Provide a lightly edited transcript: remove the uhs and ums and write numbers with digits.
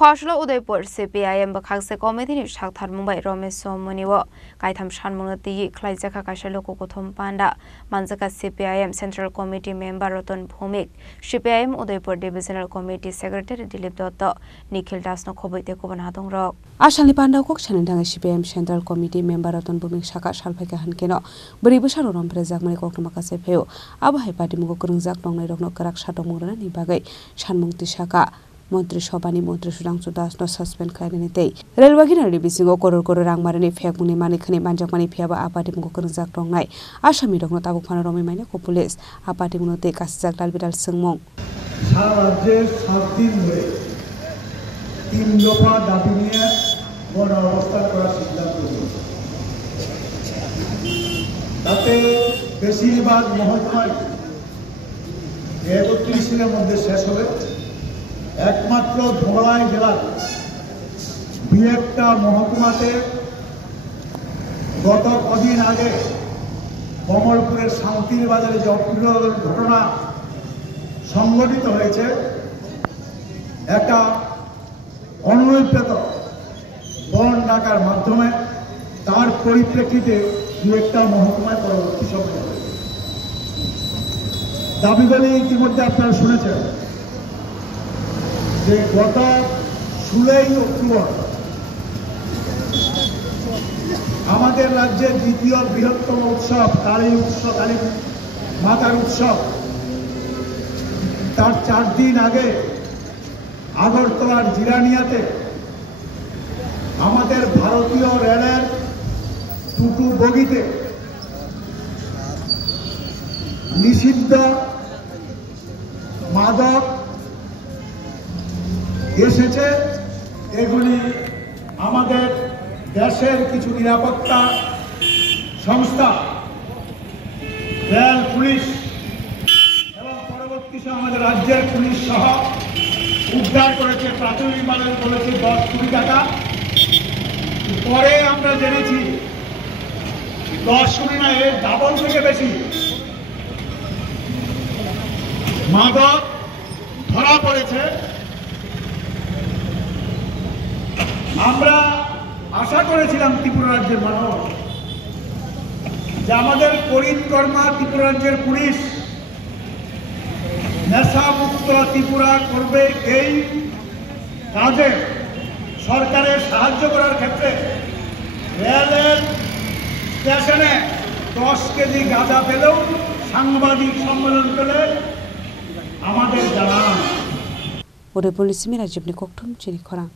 Fashla Udaipur CPIM bakakse committee ni Shakthar Mumbai Romesh Somoniwo Kaitam Shanmunati Klaijaka Kashaloko Kothom Panda Manzaka CPIM Central Committee Member Roton Bhumik CPIM Udaipur Divisional Committee Secretary Dilip Dotto Nikhil Dasno Khoboite Kobanhatong Rock Ashali Panda Kok Chanandang CPIM Central Committee Member Roton Bhumik Shaka Shalphaka Hankeno Beribusharo Rom Prezak Mani Kokmakase Pheo Abahai Party Mugo Kurungzak Nongnai Rokno Karak Shatomurana ni Bagai Shanmungti Shaka Montri Shobani Montri Sudangsu Das no suspend Kainete. Relwagina Bisingo Koro Rang Marine Fiakuni Manikani Manjamani Piaba Apati Mukuruzak Rongai. Ashami Dogno Tabu Panonomi Maneko Police, Apati Munote Kasak Dalbidal Sungmong. Sarajje 7 দিন ধরে 3 দফা দাবি নিয়ে গণ অবস্থান করার সিদ্ধান্ত নিয়েছে। তাতে বেশিরভাগ মহকুমায় 31 দিনের মধ্যে শেষ হবে। একমাত্র ধলাই জেলার একটা মহকুমাতে গত কদিন আগে কমলপুরের শান্তির বাজারে যে অপ্রিয় ঘটনা সংঘটিত হয়েছে একটা অনৈতিক বন ডাকার মাধ্যমে তার পরিপ্রেক্ষিতে একটা মহকুমায় পরবর্তী সময় দাবিগুলি ইতিমধ্যে আপনারা শুনেছেন যে গত 16 অক্টোবর আমাদের রাজ্যের দ্বিতীয় বৃহত্তম উৎসব কালী মাতার উৎসব তার 4 দিন আগে আগরতলার জিরানিয়াতে আমাদের ভারতীয় রেলের দুটো বগিতে নিষিদ্ধ মাদক এসেছে। এগুলি আমাদের দেশের কিছু নিরাপত্তা সংস্থা রেল পুলিশ এবং পরবর্তী সময়ে আমাদের রাজ্যের পুলিশ সহ উদ্ধার করেছে। প্রাথমিকভাবে বলেছে 10-20 টাকা, পরে আমরা জেনেছি 10 নয় এর ডাবল থেকে বেশি মাদক ধরা পড়েছে। আমরা আশা করেছিলাম ত্রিপুরা রাজ্যের মানুষ যে আমাদের পরিকর্মা ত্রিপুরা রাজ্যের পুলিশ নেশামুক্ত ত্রিপুরা করবে, এই কাজে সরকারের সাহায্য করার ক্ষেত্রে রেলের স্টেশনে 10 কেজি গাঁজা পেলেও সাংবাদিক সম্মেলন পেলে আমাদের জানান। ওরে পুলিশ মিরা জীবনে ককঠুম চিনি খরা